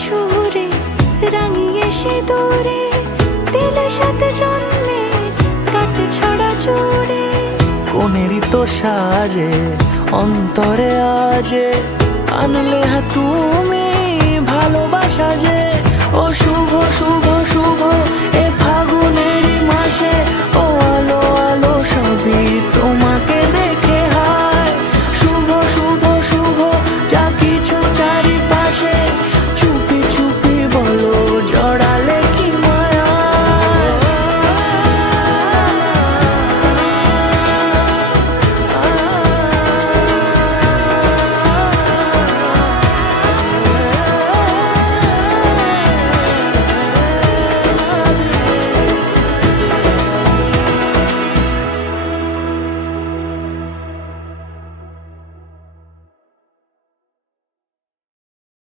সুরে রাঙিয়ে সিঁদুরে দিলে সাথে জন্মে কাট ছড়া জুড়ে। কোনেরই তো সাজে অন্তরে আজে আনলে হ্যাঁ তুমি